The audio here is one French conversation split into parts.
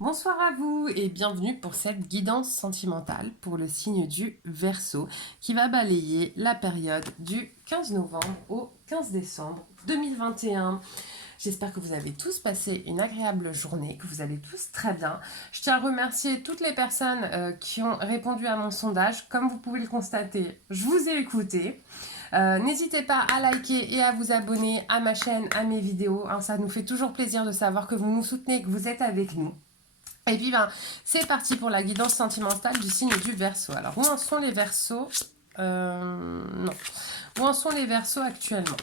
Bonsoir à vous et bienvenue pour cette guidance sentimentale pour le signe du Verseau qui va balayer la période du 15 novembre au 15 décembre 2021. J'espère que vous avez tous passé une agréable journée, que vous allez tous très bien. Je tiens à remercier toutes les personnes qui ont répondu à mon sondage. Comme vous pouvez le constater, je vous ai écouté. N'hésitez pas à liker et à vous abonner à ma chaîne, à mes vidéos. Hein, ça nous fait toujours plaisir de savoir que vous nous soutenez, que vous êtes avec nous. Et puis, c'est parti pour la guidance sentimentale du signe du Verseau. Alors, où en sont les Verseaux Non. Où en sont les Verseaux actuellement?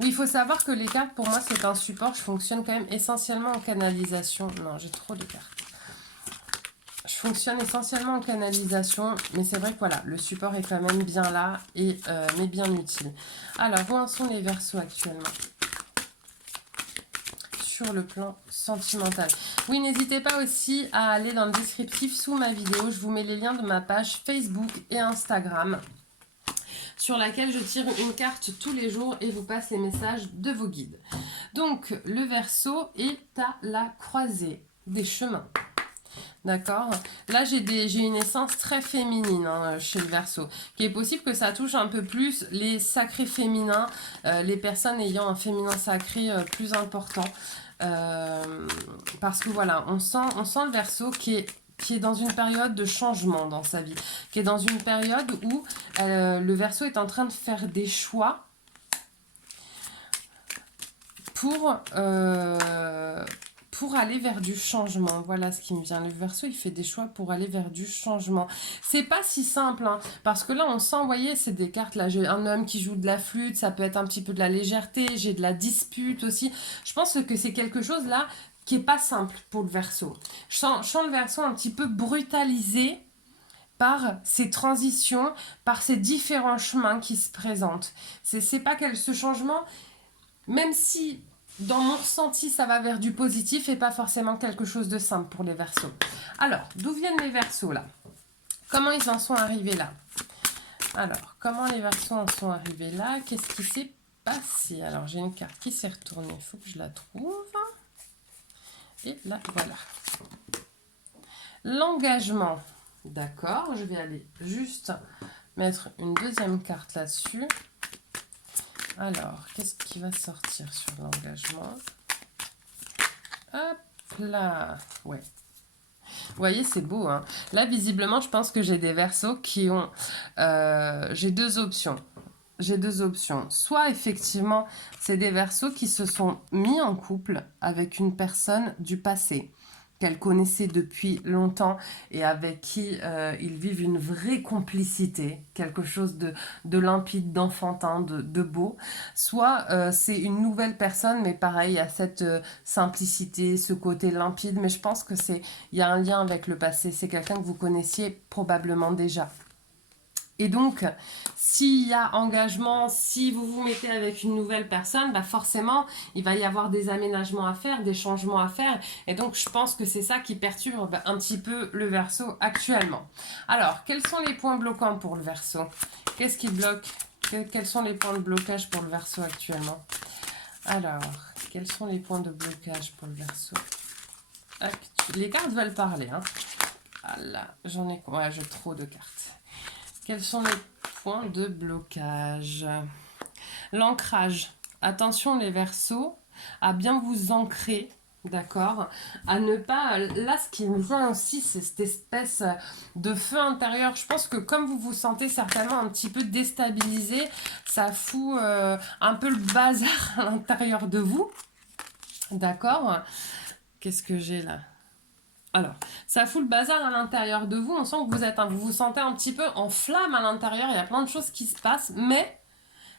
Oui, il faut savoir que les cartes, pour moi, c'est un support. Je fonctionne quand même essentiellement en canalisation. Non, j'ai trop de cartes. Je fonctionne essentiellement en canalisation, mais c'est vrai que voilà, le support est quand même bien là, et mais bien utile. Alors, où en sont les Verseaux actuellement sur le plan sentimental? Oui, n'hésitez pas aussi à aller dans le descriptif sous ma vidéo. Je vous mets les liens de ma page Facebook et Instagram sur laquelle je tire une carte tous les jours et vous passe les messages de vos guides. Donc, le Verseau est à la croisée des chemins. D'accord. Là, j'ai une essence très féminine chez le Verseau, qui est possible que ça touche un peu plus les sacrés féminins, les personnes ayant un féminin sacré plus important. Parce que voilà, on sent le Verseau qui est dans une période de changement dans sa vie, qui est dans une période où le Verseau est en train de faire des choix pour, pour aller vers du changement. Voilà ce qui me vient. Le Verseau, il fait des choix pour aller vers du changement. C'est pas si simple, hein, parce que là, on sent, vous voyez, c'est des cartes, là, j'ai un homme qui joue de la flûte, ça peut être un petit peu de la légèreté, j'ai de la dispute aussi. Je pense que c'est quelque chose, là, qui est pas simple pour le Verseau. Je sens le Verseau un petit peu brutalisé par ces transitions, par ces différents chemins qui se présentent. C'est pas quel ce changement, même si dans mon ressenti ça va vers du positif et pas forcément quelque chose de simple pour les Verseaux. Alors, d'où viennent les Verseaux là? Comment ils en sont arrivés là? Alors, comment les Verseaux en sont arrivés là? Qu'est-ce qui s'est passé? Alors, j'ai une carte qui s'est retournée, il faut que je la trouve. Et là, voilà. L'engagement. D'accord, je vais aller juste mettre une deuxième carte là-dessus. Alors, qu'est-ce qui va sortir sur l'engagement? Hop là, ouais. Vous voyez, c'est beau, hein. Là, visiblement, je pense que j'ai des Verseaux qui ont... j'ai deux options. J'ai deux options. Soit, effectivement, c'est des Verseaux qui se sont mis en couple avec une personne du passé qu'elle connaissait depuis longtemps et avec qui ils vivent une vraie complicité, quelque chose de limpide, d'enfantin, de beau. Soit c'est une nouvelle personne, mais pareil, il y a cette simplicité, ce côté limpide, mais je pense que il y a un lien avec le passé. C'est quelqu'un que vous connaissiez probablement déjà. Et donc, s'il y a engagement, si vous vous mettez avec une nouvelle personne, bah forcément, il va y avoir des aménagements à faire, des changements à faire. Et donc, je pense que c'est ça qui perturbe un petit peu le Verseau actuellement. Alors, quels sont les points bloquants pour le Verseau? Qu'est-ce qui bloque? Quels sont les points de blocage pour le Verseau actuellement? Alors, quels sont les points de blocage pour le Verseau? Les cartes veulent parler, hein. Ah là, j'en ai... Ouais, j'ai trop de cartes. Quels sont les points de blocage? L'ancrage. Attention les Verseaux, à bien vous ancrer, d'accord? À ne pas... Là, ce qui me vient aussi, c'est cette espèce de feu intérieur. Je pense que comme vous vous sentez certainement un petit peu déstabilisé, ça fout un peu le bazar à l'intérieur de vous, d'accord? Qu'est-ce que j'ai là? Alors, ça fout le bazar à l'intérieur de vous. On sent que vous vous sentez un petit peu en flamme à l'intérieur. Il y a plein de choses qui se passent. Mais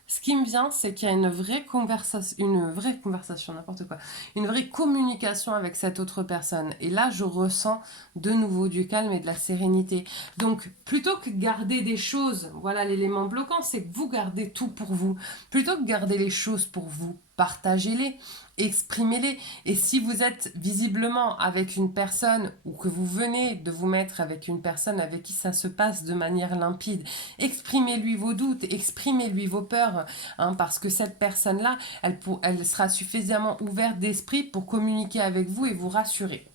ce qui me vient, c'est qu'il y a une vraie conversation, n'importe quoi. Une vraie communication avec cette autre personne. Et là, je ressens de nouveau du calme et de la sérénité. Donc, plutôt que garder des choses, voilà l'élément bloquant, c'est que vous gardez tout pour vous. Plutôt que garder les choses pour vous, partagez-les, exprimez-les. Et si vous êtes visiblement avec une personne ou que vous venez de vous mettre avec une personne avec qui ça se passe de manière limpide, exprimez-lui vos doutes, exprimez-lui vos peurs, hein, parce que cette personne-là, elle sera suffisamment ouverte d'esprit pour communiquer avec vous et vous rassurer.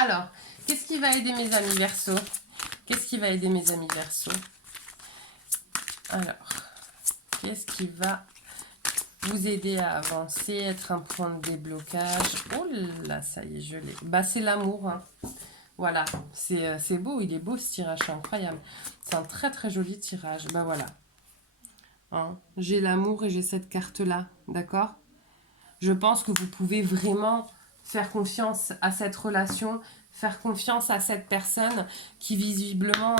Alors, qu'est-ce qui va aider mes amis Verseau? Qu'est-ce qui va aider mes amis Verseau? Alors, qu'est-ce qui va vous aider à avancer, être un point de déblocage? Oh là, ça y est, je l'ai. Bah, c'est l'amour, hein. Voilà, c'est beau, il est beau ce tirage, c'est incroyable. C'est un très très joli tirage. Bah voilà. Hein, j'ai l'amour et j'ai cette carte-là, d'accord? Je pense que vous pouvez vraiment faire confiance à cette relation, faire confiance à cette personne qui visiblement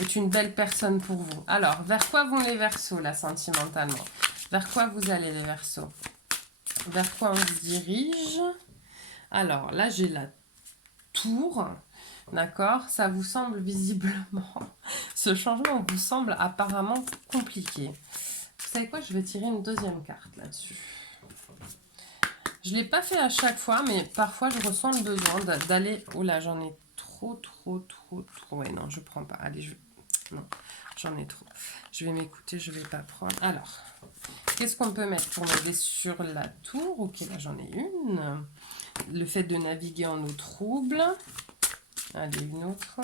est une belle personne pour vous. Alors, vers quoi vont les Verseaux là, sentimentalement? Vers quoi vous allez les Verseaux? Vers quoi on se dirige? Alors, là, j'ai la tour, d'accord? Ça vous semble visiblement, ce changement vous semble apparemment compliqué. Vous savez quoi? Je vais tirer une deuxième carte là-dessus. Je ne l'ai pas fait à chaque fois, mais parfois je ressens le besoin d'aller... Oh là, j'en ai trop. Ouais, non, je prends pas. Allez, non, j'en ai trop. Je vais m'écouter, je vais pas prendre. Alors, qu'est-ce qu'on peut mettre pour m'aider sur la tour? Ok, là j'en ai une. Le fait de naviguer en eau trouble. Allez, une autre.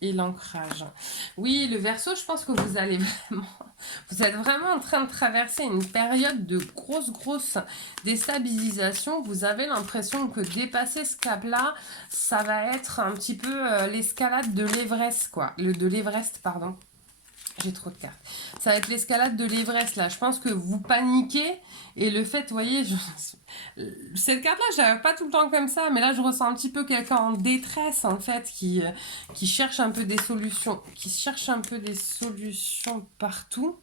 Et l'ancrage. Oui, le Verseau, je pense que vous allez vraiment... Vous êtes vraiment en train de traverser une période de grosse déstabilisation. Vous avez l'impression que dépasser ce cap-là, ça va être un petit peu l'escalade de l'Everest, quoi. De l'Everest, pardon. J'ai trop de cartes. Ça va être l'escalade de l'Everest, là. Je pense que vous paniquez. Et le fait, vous voyez, cette carte-là, je l'avais pas tout le temps comme ça. Mais là, je ressens un petit peu quelqu'un en détresse, en fait, qui cherche un peu des solutions. Qui cherche un peu des solutions partout.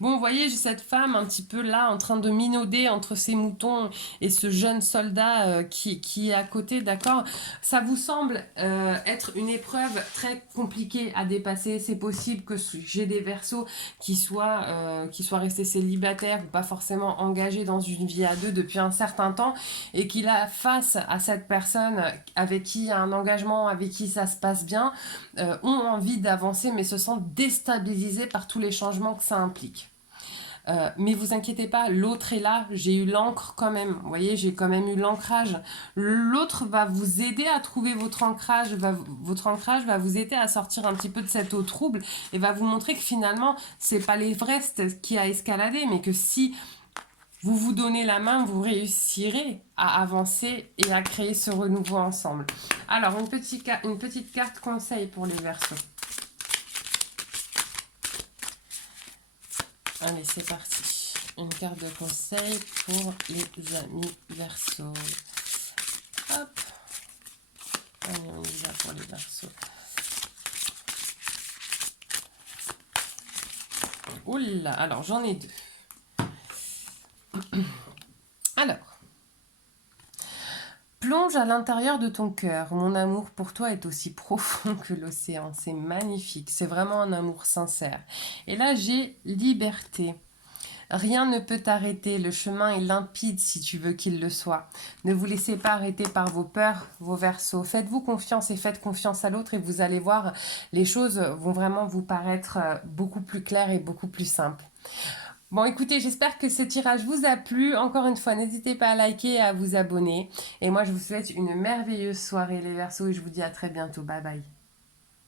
Bon, vous voyez, j'ai cette femme un petit peu là, en train de minauder entre ses moutons et ce jeune soldat qui est à côté, d'accord? Ça vous semble être une épreuve très compliquée à dépasser. C'est possible que j'ai des Verseaux qui soient restés célibataires ou pas forcément engagés dans une vie à deux depuis un certain temps et qui là, face à cette personne avec qui il y a un engagement, avec qui ça se passe bien, ont envie d'avancer mais se sentent déstabilisés par tous les changements que ça implique. Mais vous inquiétez pas, l'autre est là, j'ai eu l'encre quand même, vous voyez, j'ai quand même eu l'ancrage. L'autre va vous aider à trouver votre ancrage, votre ancrage va vous aider à sortir un petit peu de cette eau trouble et va vous montrer que finalement, c'est pas l'Everest qui a escaladé, mais que si vous vous donnez la main, vous réussirez à avancer et à créer ce renouveau ensemble. Alors, une petite carte conseil pour les Verseaux. Allez, c'est parti. Une carte de conseil pour les amis Verseaux. Hop. Allez, on y va pour les Verseaux. Oula, alors j'en ai deux. Alors. Plonge à l'intérieur de ton cœur. Mon amour pour toi est aussi profond que l'océan. C'est magnifique. C'est vraiment un amour sincère. Et là, j'ai liberté. Rien ne peut t'arrêter. Le chemin est limpide si tu veux qu'il le soit. Ne vous laissez pas arrêter par vos peurs, vos Verseaux. Faites-vous confiance et faites confiance à l'autre et vous allez voir, les choses vont vraiment vous paraître beaucoup plus claires et beaucoup plus simples. Bon, écoutez, j'espère que ce tirage vous a plu. Encore une fois, n'hésitez pas à liker et à vous abonner. Et moi, je vous souhaite une merveilleuse soirée, les Verseaux, et je vous dis à très bientôt. Bye bye.